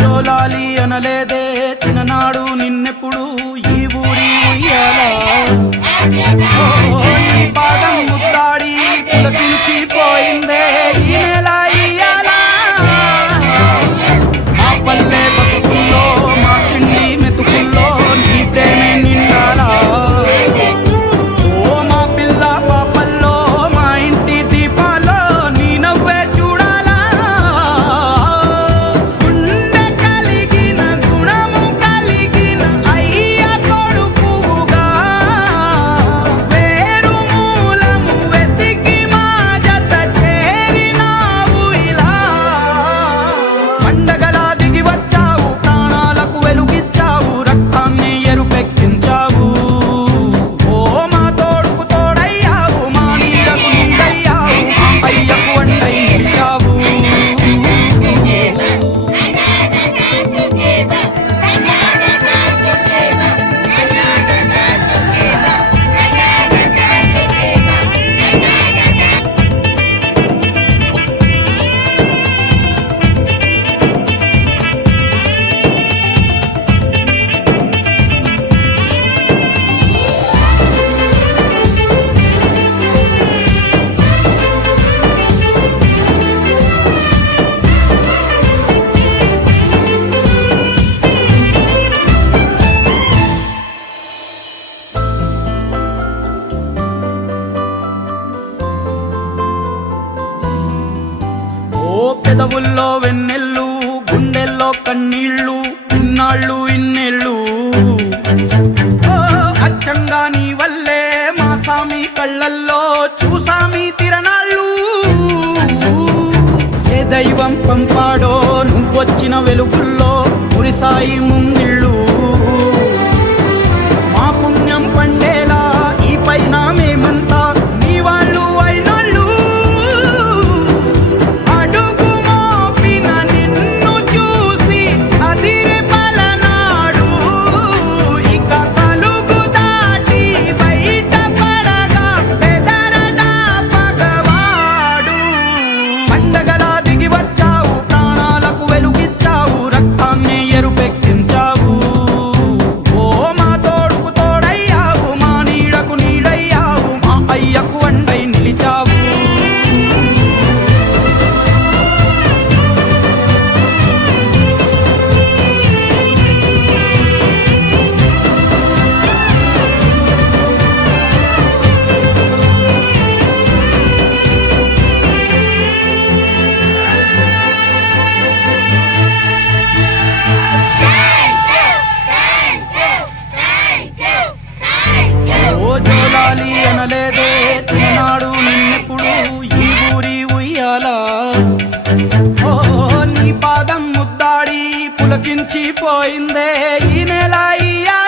జోలాలి అనలేదే చిన్ననాడు నిన్నెప్పుడు ఈ ఊరి ఉయ్యాలా నీ పాదం ముద్దాడి పులకించిపోయిందే ఈ నెల ఇయ్యాలా మా పల్లె బతుకుల్లో మా తిండి మెతుకుల్లో నీ ప్రేమే నిండాలా ఓ మా పిల్ల పాపల్లో మా ఇంటి దీపాల్లో నీ నవ్వే చూడాలా గుండె కలిగిన గుణము కలిగిన అయ్య కొడుకుగా వేరు మూలము వెతికి మా జత చేరినావు ఇలా పండగలా దిగి వచ్చావు ప్రాణాలకు వెలుగిచ్చావు రక్తాన్ని ఎరుపెక్కించావు ఓ మా తోడుకు తోడయ్యావు మా నీళ్ళకు నీడయ్యావు మా అయ్యకు వండై నిలిచావు ఓ పెదవుల్లో వెన్నెల్లు గుండెల్లో కన్నీళ్ళు ఇన్నాళ్ళు ఇన్నేళ్ళు ఓ అచ్చంగా నీ వల్లే మా సామి కళ్ళల్లో చూసామి తిరణాళ్ళు ఏ దైవం పంపాడో నువ్వొచ్చిన వెలుగుల్లో మురిసాయి ముంగిళ్ళు మా పుణ్యం పండేలా ఈ పైన మేమంతా నీ వాళ్ళు అయినోళ్ళు అడుగు మోపిన నిన్ను చూసి అదిరి పలనాడు ఇక కలుగు దాటి బయట పడగా బెదరడా పగవాడు పండగలా దిగి వచ్చావు ప్రాణాలకు వెలుగిచ్చావు రక్తాన్ని ఎరుపెక్కించావు ఓ మా తోడుకు తోడయ్యావు మా నీడకు నీడయ్యావు మా అయ్యకు వండై నిలిచావు ఓ జోలాలి అనలేదే చిన్ననాడు నిన్నెప్పుడు ఈ ఊరి ఉయ్యాలా ఓ నీ పాదం ముద్దాడి పులకించిపోయిందే ఈ నెల ఇయ్యాల